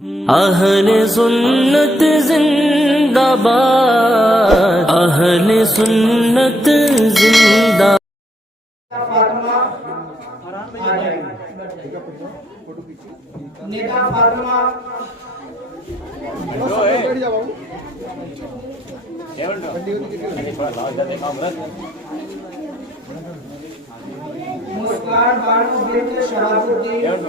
اہل سنت زندہ باد، اہل سنت زندہ فاطمہ آ جائیں گے۔ ندا فاطمہ مسکان بانو بنت شہاب الدین،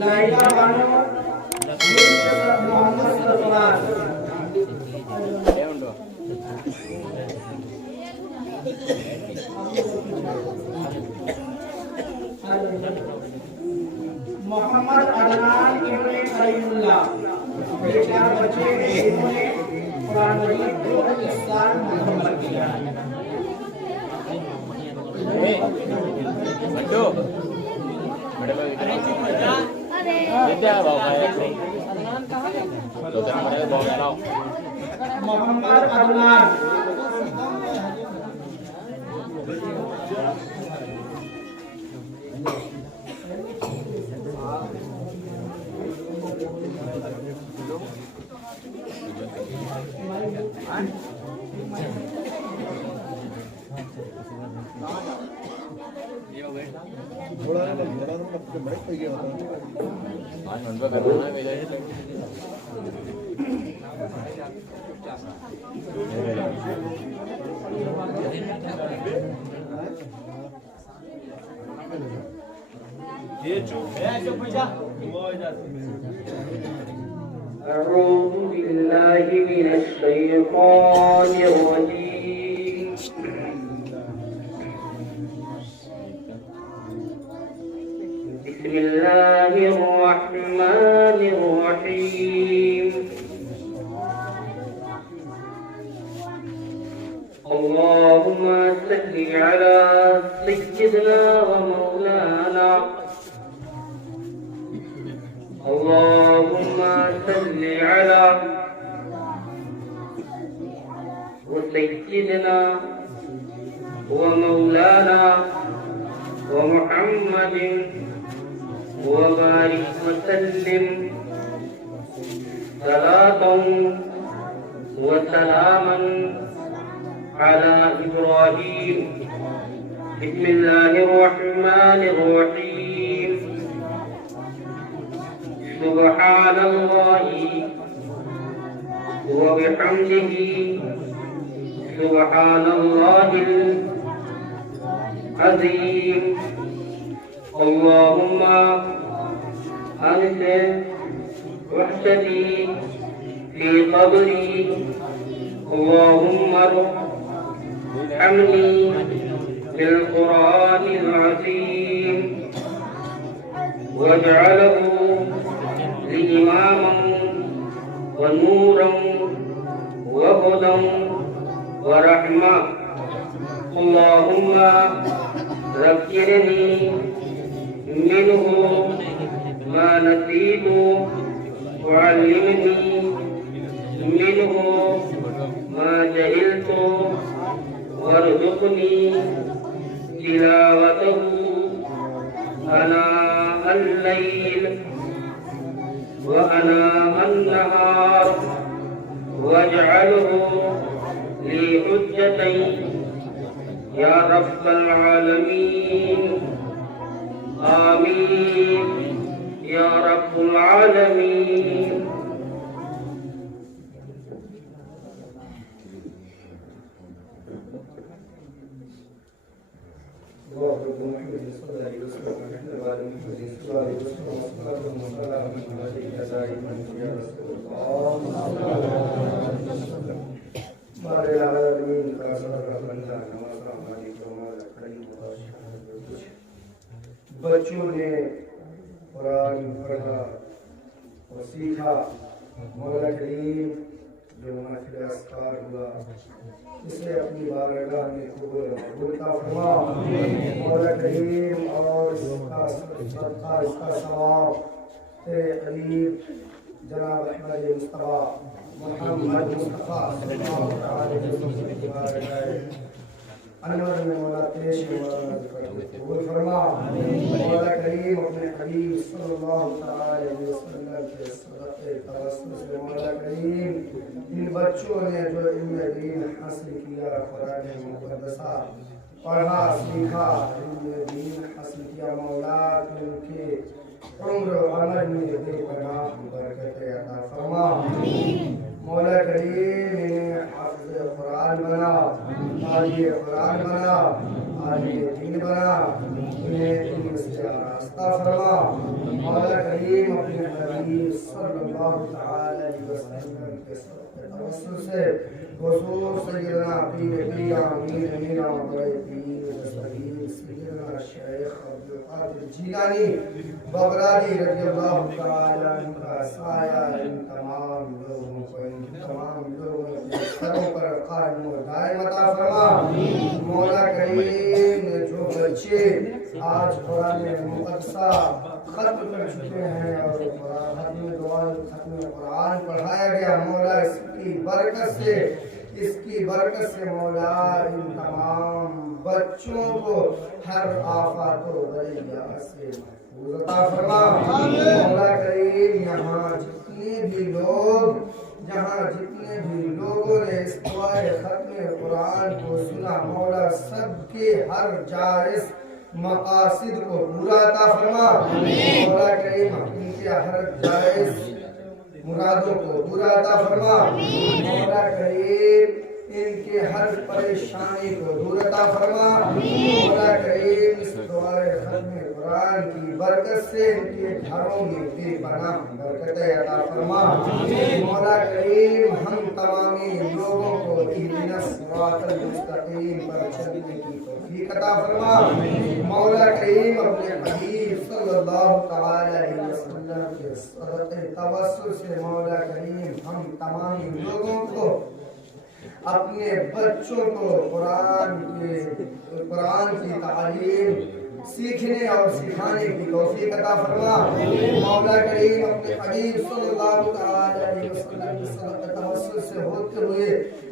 لائلہ بانو بنت محمد سرفراز، محمد عدنان ابن خلیل اللہ، یہ چار بچے ہیں جنہوں نے قرآن مجید کو اس سال مکمل کیا۔ محمد عدنان أعوذ بالله من الشيطان الرجيم، بسم الله الرحمن الرحيم، اللهم صل على سيدنا ومولانا، اللهم صل على سيدنا ومولانا ومحمد وبارك وسلم صلاة وسلاما على إبراهيم، بسم الله الرحمن الرحيم، سبحان الله وبحمده سبحان الله العظيم، اللهم أنزل وحدتي في قبري، اللهم ارحمني بالقرآن العظيم واجعله لي إماما ونورا وهدى ورحمة، اللهم ذكرني منه ما نسيت وعلمني منه ما جهلت وارزقني تلاوته آناء الليل وآناء النهار، واجعله لي حجة يا رب العالمين، آمين يا رب العالمين۔ بچوں نے قرآن پڑھا اور سیکھا، مولا کریم جو محفل اسکار ہوا اسے اپنی بارگاہ میں قبول عطا فرما، مولا کریم، اور اس کا ثواب تیرے قریب جناب احمد مصطفیٰ محمد مصطفیٰ صلی اللہ علیہ وسلم انور میں مولا پیش قبول فرما مولا کریم اپنے حبیب صلی اللہ تعالی علیہ وسلم کے صدقے توسل سے مولا کریم ان بچوں نے جو علم دین حاصل کیا قرآن مقدسہ پڑھا سیکھا علم دین حاصل کیا مولا ان کے عمر و عمر میں بے پناہ برکت عطا فرما مولا کریم انہیں حافظ قرآن بنا قاری قرآن بنا عالم دین بنا انہیں علم سے آراستہ فرما مولا کریم اپنے حبیب صلی اللہ تعالی علیہ وسلم کے توسل سے حضور سیدنا پیر پیر امیر میرا بڑے پیر صحیح سیدنا شیخ عبدالقادر جیلانی بغدادی رضی اللہ تعالی عنہ کا سایہ ان تمام لوگوں کو ان تمام لوگوں کے سروں پر قائم و دائم عطا فرما مولا کریم نے جو بچے آج قرآن مقدسہ ختم کر چکے ہیں اور ختم قرآن پڑھایا گیا مولا اس کی برکت سے مولا ان تمام بچوں کو ہر آفات و بلیات سے محفوظ عطا فرما مولا کریم یہاں جتنے بھی لوگوں نے اس دعائے ختم قرآن کو سنا مولا سب کے ہر جائز مقاصد کو پورا عطا فرما مولا کریم ان کے ہر جائز مرادوں کو پورا عطا فرما مولا کریم ان کے ہر پریشانی کو دور عطا فرما مولا کریم اس دعائے ختم قرآن کی برکت سے ان کے گھروں میں بے پناہ برکت عطا فرما مولا کریم ہم تمامی لوگوں کو اہدنا الصراط المستقیم پر چلنے کی توفیق عطا فرما مولا کریم اپنے حبیب صلی اللہ تعالی علیہ وسلم کے صدقے توسل سے مولا کریم ہم تمامی لوگوں کو اپنے بچوں کو قرآن کی تعلیم سیکھنے اور سکھانے کی توفیق عطا فرما مولا کریم اپنے حبیب صلی اللہ تعالی علیہ وسلم کے صدقے توسل سے ہوتے ہوئے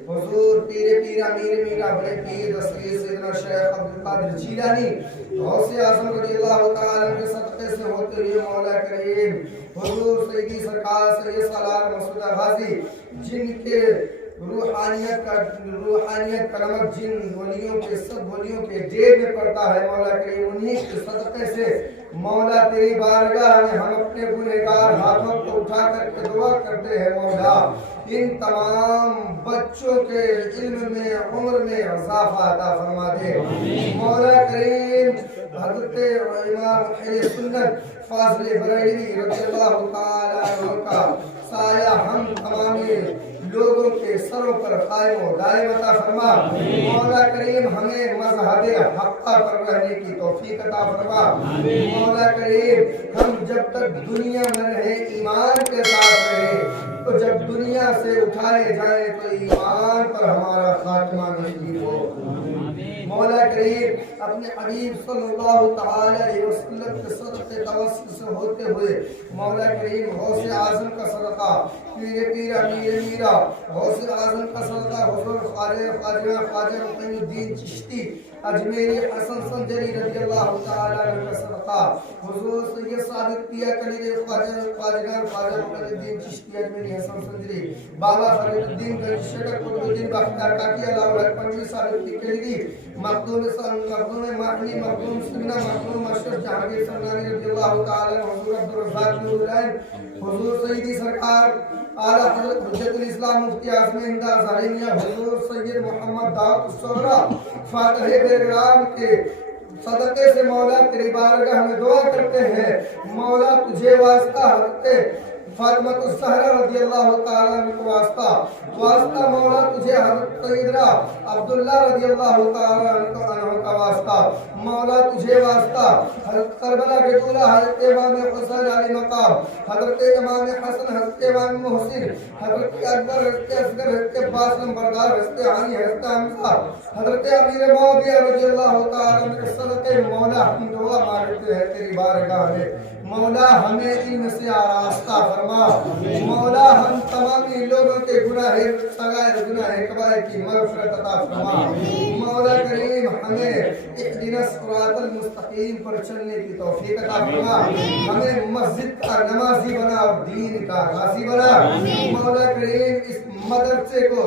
حضور پیر امیر میرا بڑے پیر سیدنا شیخ عبدالقادر جیلانی غوث اعظم رضی اللہ تعالی عنہ کے صدقے سے ہوتے ہوئے مولا کریم حضور سیدی سرکار سید سالار مسعود غازی جن کے روحانیت کا نمک جن ولیوں کے سب ولیوں کے جیب میں پڑتا ہے مولا کریم انہی کے صدقے سے مولا تیری بارگاہ میں ہم اپنے گنہگار ہاتھوں کو اٹھا کر کے دعا کرتے ہیں مولا ان تمام بچوں کے علم میں عمر میں اضافہ عطا فرما دے مولا کریم حضرت امام اہل سنت فاضل بریلوی رضی اللہ تعالی عنہ کا سایہ ہم تمامی لوگوں کے سروں پر قائم و دائم عطا فرما مولا کریم ہمیں مذہب حقہ پر رہنے کی توفیق عطا فرما مولا کریم ہم جب تک دنیا میں رہے ایمان کے ساتھ رہے تو جب دنیا سے اٹھائے جائیں تو ایمان پر ہمارا خاتمہ نصیب ہو مولا کریم اپنے حبیب صلی اللہ تعالی علیہ وسلم کے صدقے توسل سے ہوتے ہوئے مولا کریم غوث اعظم کا صدقہ پیر امیر میرا غوث اعظم کا صدقہ حضور خواجہ معین الدین چشتی اجمیری حسن سنجری رضی اللہ تعالی عنہ کا صدقہ حضور سید ثابت پیا کلی خواجہ معین الدین چشتی اجمیری حسن سنجری بابا فرید الدین گنج شیخ قطب الدین بختیار کاکی علاوہ پنجوی ثابت کی کلی مخدوم ماہنی مخدوم سننا مخدوم مشرف جہانگیر سمنانی رضی اللہ تعالی عنہ حضور عبدالرزاق نور العین حضور سیدی سرکار اعلیٰ حضرت حجت الاسلام مفتی اعظم ہند ظاہریہ حضور سید محمد داؤد الصغرا فاتح بیرگرام کے صدقے سے مولا تیری بارگاہ میں دعا کرتے ہیں مولا تجھے واسطہ حضرت فاطمہ الزہرا رضی اللہ تعالی عنہ کو واسطہ مولا تجھے حضرت سیدنا عبداللہ رضی اللہ تعالی عنہ کا واسطہ مولا تجھے واسطہ حضرت کربلا کے دولہ حضرت امام حسین علی مقام حضرت امام حسن حضرت امام محسن حضرت اکبر حضرت اصغر حضرت عباس نمبردار حضرت علی حضرت حمزہ حضرت امیر معاویہ رضی اللہ تعالی عنہ کے صدقے مولا ہم دعا مانگتے کرتے ہیں تیری بارگاہ میں. مولا ہمیں علم سے آراستہ فرما. مولا ہم تمام لوگوں کے گناہ صغائر گناہ کبائر کی مغفرت عطا فرما. مولا کریم ہمیں اهدنا الصراط المستقیم پر چلنے کی توفیق عطا فرما. ہمیں مسجد کا نمازی بنا اور دین کا غازی بنا. مولا کریم اس مدرسے کو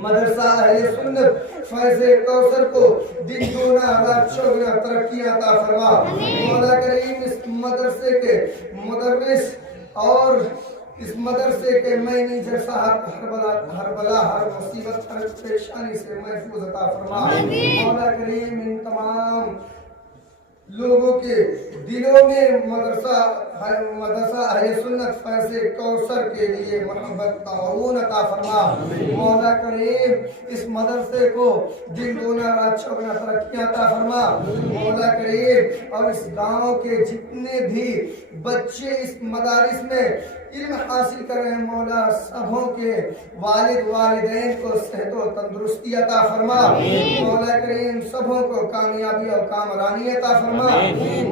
مدرسہ اہل سنت فیض کوثر کو دن دونا رات چوگنا ترقی عطا فرما. مولا کریم اس مدرسے کے مدرس اور اس مدرسے کے مینیجر صاحب ہر بلا ہر مصیبت ہر پریشانی سے محفوظ عطا فرما. مولا کریم ان تمام لوگوں کے دلوں میں مدرسہ اہل سنت فیض کوثر کے لیے محبت تعاون عطا فرما. مولا کریم اس مدرسے کو دن دونا رات چوگنا ترقی عطا فرما. مولا کریم اور اس گاؤں کے جتنے بھی بچے اس مدارس میں علم حاصل کر رہے ہیں مولا سبوں کے والد والدین کو صحت و تندرستی عطا فرما. مولا کریم سبوں کو کامیابی اور کامرانی عطا فرما.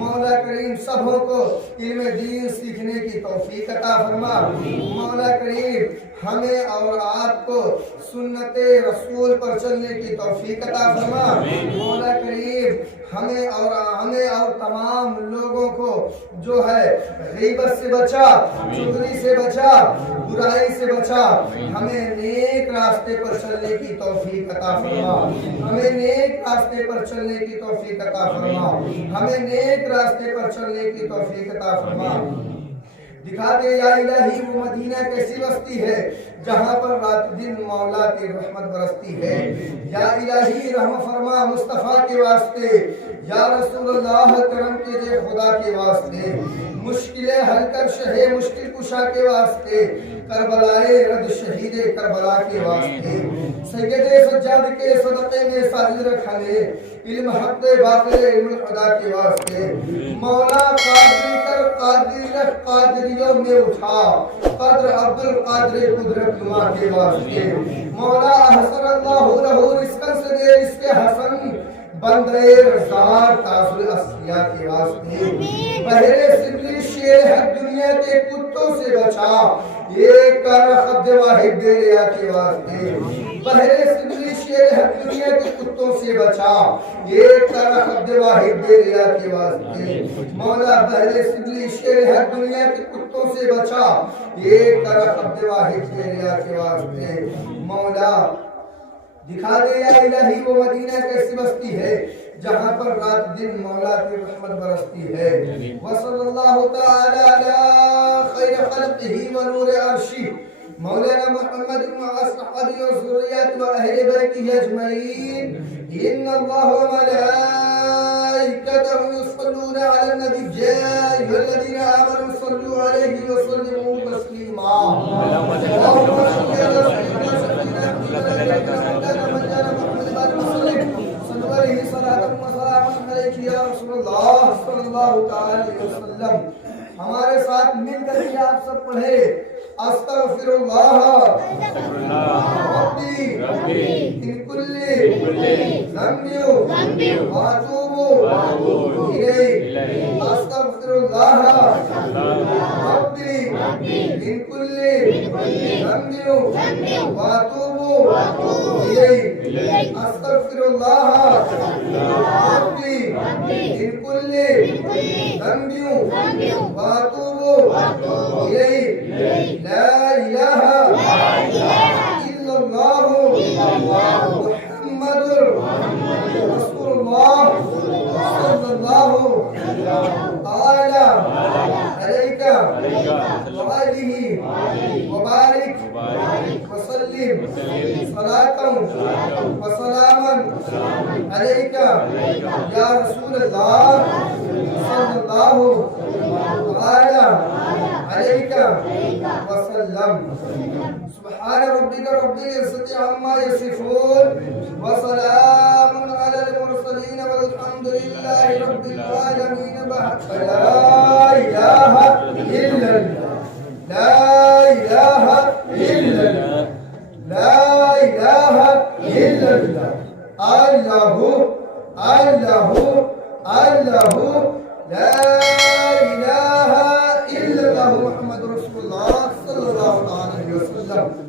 مولا کریم سبوں کو علم دین سیکھنے کی توفیق عطا فرما. مولا کریم ہمیں اور آپ کو سنت رسول پر چلنے کی توفیق عطا فرما. مولا کریم ہمیں اور تمام لوگوں کو جو ہے غیبت سے بچا, چغلی سے بچا, برائی سے بچا. ہمیں نیک راستے پر چلنے کی توفیق عطا فرما. ہمیں نیک راستے پر چلنے کی توفیق عطا فرما. ہمیں نیک راستے پر چلنے کی توفیق عطا فرما. دکھا دے یا الہی وہ مدینہ کیسی بستی ہے جہاں پر رات دن مولا کی رحمت برستی ہے. یا الہی رحم فرما مصطفیٰ کے واسطے. یا رسول اللہ کرم کیجئے خدا کے واسطے. مشکلیں حل کر شہ مشکل کشا کے واسطے. کربلائے رد شہید کربلا کے واسطے. سید سجاد کے صدقے میں ساجد رکھانے. علم حق باطل علم خدا کے واسطے. مولا قادری کر قادری رکھ قادریوں میں اٹھا. قدر عبد القادر قدرت نما کے واسطے. مولا حسن اللہ لہو رزقاً سے دے اس کے حسن بندے رزار تاج الاسفیاء کے واسطے. بحر سبلی شیر ہے دنیا کے کتوں سے بچا. ایک کر خد واحد دے لیا کے واسطے. بحر سبلی شیر ہے دنیا کے کتوں سے بچا. ایک کر خد واحد دے لیا کے واسطے. مولا بحر سبلی شیر ہے دنیا کے کتوں سے بچا. ایک کر خد واحد دے لیا کے واسطے. مولا دکھا دے یا الہی وہ مدینہ کیسی بستی ہے جہاں پر رات دن مولا کی رحمت برستی ہے. وصلی اللہ تعالی علی خیر خلقہ و نور عرشہ مولانا محمد وصحبہ و ذریات و اہل بیتہ اجمعین. ان اللہ و ملائکتہ یصلون علی النبی یا ایھا الذین آمنوا صلوا علیہ وسلموا تسلیما. اللهم صل علی سیدنا صلی اللہ تعالی وسلم. ہمارے ساتھ مل کر کے آپ سب پڑھے استغفر اللہ ربی من کل ذنب واتوب الیہ. استغفر اللہ ربی من کل ذنب واتوب الیہ. استغفر اللہ ربی من کل ذنب واتوب الیہ. لا الہ الا اللہ محمد رسول اللہ صلی اللہ تعالی علیہ وآلہ وبارک وسلم صلاة وسلاما علیک یا رسول اللہ صلی اللہ تعالی علیہ وسلم. سبحان ربک رب العزت عما یصفون وسلام علی المرسلین والحمد للہ رب العالمین. لا الہ الا اللہ لا الہ الا اللہ لا الہ الا اللہ. اللہ اللہ اللہ لا الہ الا اللہ محمد رسول اللہ صلی اللہ علیہ وسلم.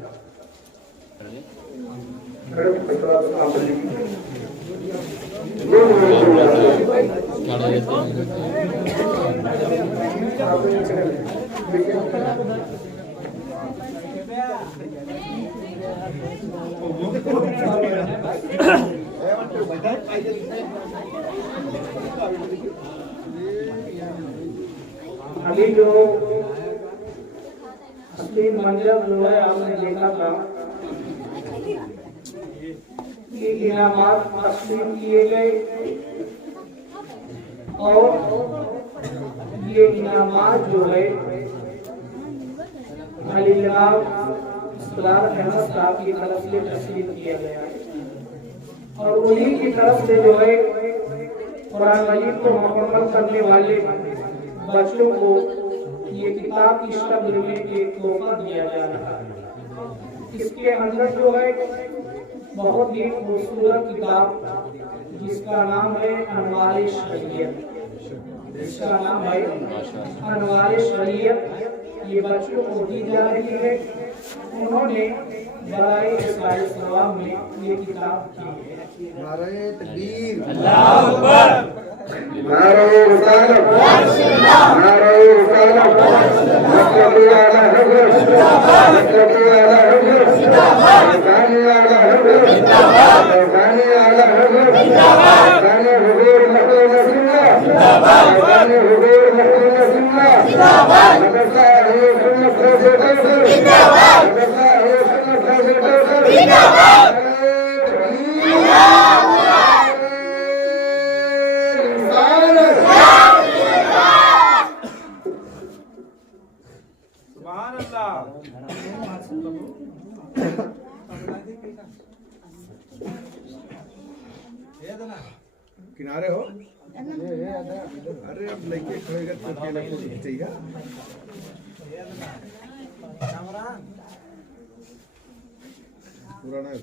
ابھی جو اصلی منظر جو ہے آپ نے دیکھا تھا کہ انعامات تقسیم کیے گئے اور یہ انعامات جو ہے علی جناب اسرار احمد صاحب کی طرف سے تسلیم کیا گیا ہے اور انہی کی طرف سے جو ہے قرآن مجید کو مکمل کرنے والے بچوں کو یہ کتاب کی شکل میں ایک تحفہ دیا جا رہا ہے. اس کے اندر جو ہے بہت ہی خوبصورت کتاب جس کا نام ہے انوار شریعت. اس کا نام ہے انوار شریعت. یہ بچوں کو دی جا رہی ہے. انہوں نے برائے اصلاح ثواب میں یہ کتاب کی ہے. نعرہ تکبیر. اللہ اکبر. نعرہ رسالت. نعرہ رسالت. مصطفی اعلی حضرت. مصطفی اعلی حضرت. ثانی اعلی حضرت. ثانی اعلی حضرت. ثانی حضور محمد رسول اللہ. ثانی حضور محمد رسول اللہ. مدرسہ اہل سنت فیض کوثر. مدرسہ اہل سنت فیض کوثر. کنارے ہو. ارے اب لڑکے کھڑے گا تو کیا لگتا ہے چاہیے. پرانا ہے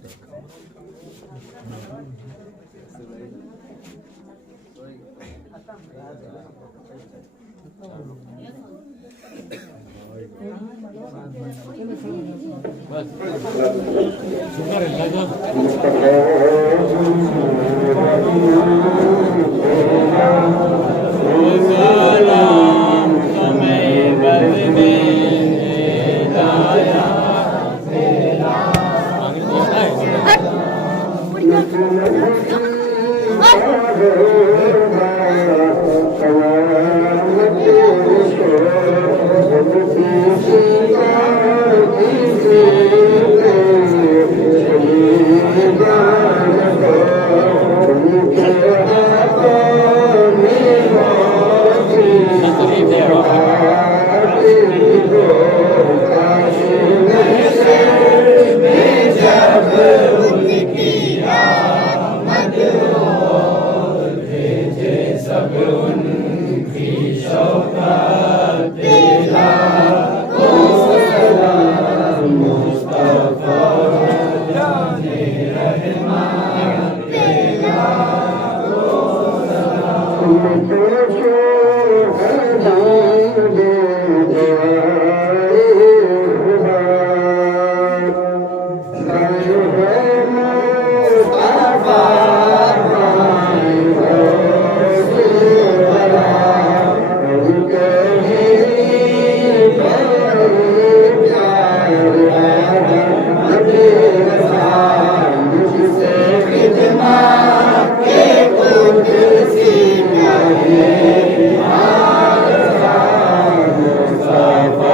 Mustafa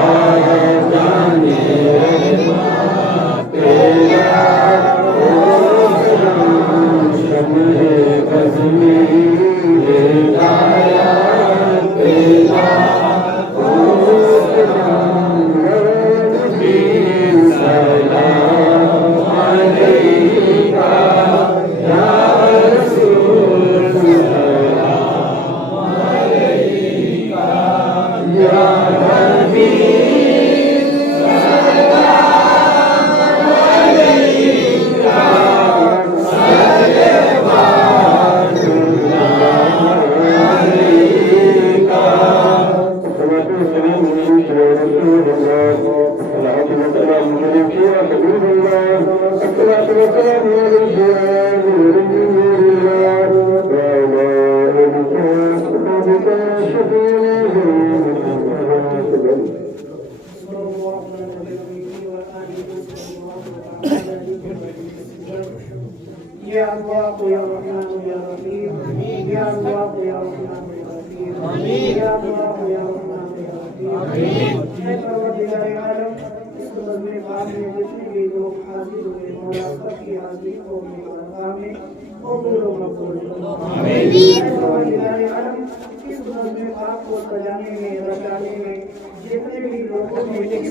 Ya Allah ya Rahman ya Rahim, Ya Allah ya Rahman ya Rahim, Ya Allah ya Rahman ya Rahim. اے پروردگار عالم، اس نظم پاک میں جتنے بھی لوگ حاضر ہوئے مولا سب کی حاضری کو اپنی بارگاہ میں قبول و مقبول فرما۔ اے پروردگار عالم، اس نظم پاک کو سجانے میں رچانے میں جتنے بھی لوگوں نے اس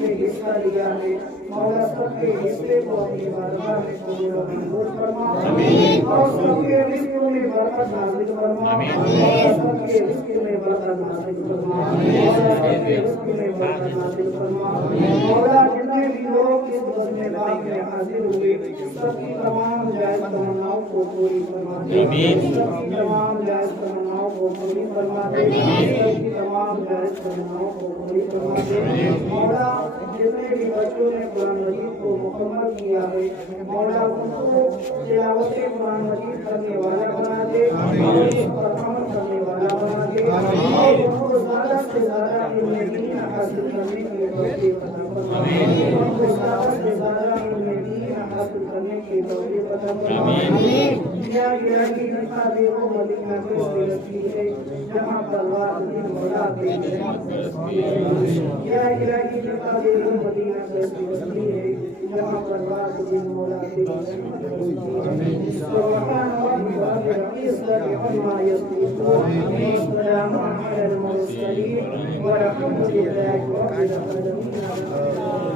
میں حصہ لیا ہے مولا سب کے حصے کو اپنی بارگاہ میں قبول و منظور فرما، اور سب کے رزق میں برکت نازل فرما، اور سب کے رزق میں برکت نازل فرما، اور سب کے رزق میں برکت نازل فرما۔ مولا جتنے بھی لوگ اس نظم پاک میں حاضر ہوئے سب کی تمام جائز تمناؤں کو پوری فرما دے، سب کی تمام جائز تمناؤں کو پوری فرما دے، سب کی تمام جائز تمناؤں کو پوری فرما دے۔ مولا جتنے بھی بچوں نے قرآن مجید کو مکمل کیا ہے مولا ان کو تلاوت قرآن مجید کرنے والا بنا دے، اور اس پر عمل کرنے والا بنا دے، اور ان کو زیادہ سے زیادہ علم دین حاصل کرنے کی توفیق عطا فرما، ان کو زیادہ سے زیادہ علم دین حاصل کرنے کی توفیق عطا فرما۔ یا الہی نفع دے وہ مدینہ کے رسی ہے جہاں پرواز دن بڑا دے، یا الہی نفع دے وہ مدینہ کے رسی ہے جہاں پرواز دن بڑا دے۔ سبحان ربك رب العزة عما يصفون، وسلام على المرسلين والحمد لله رب العالمين۔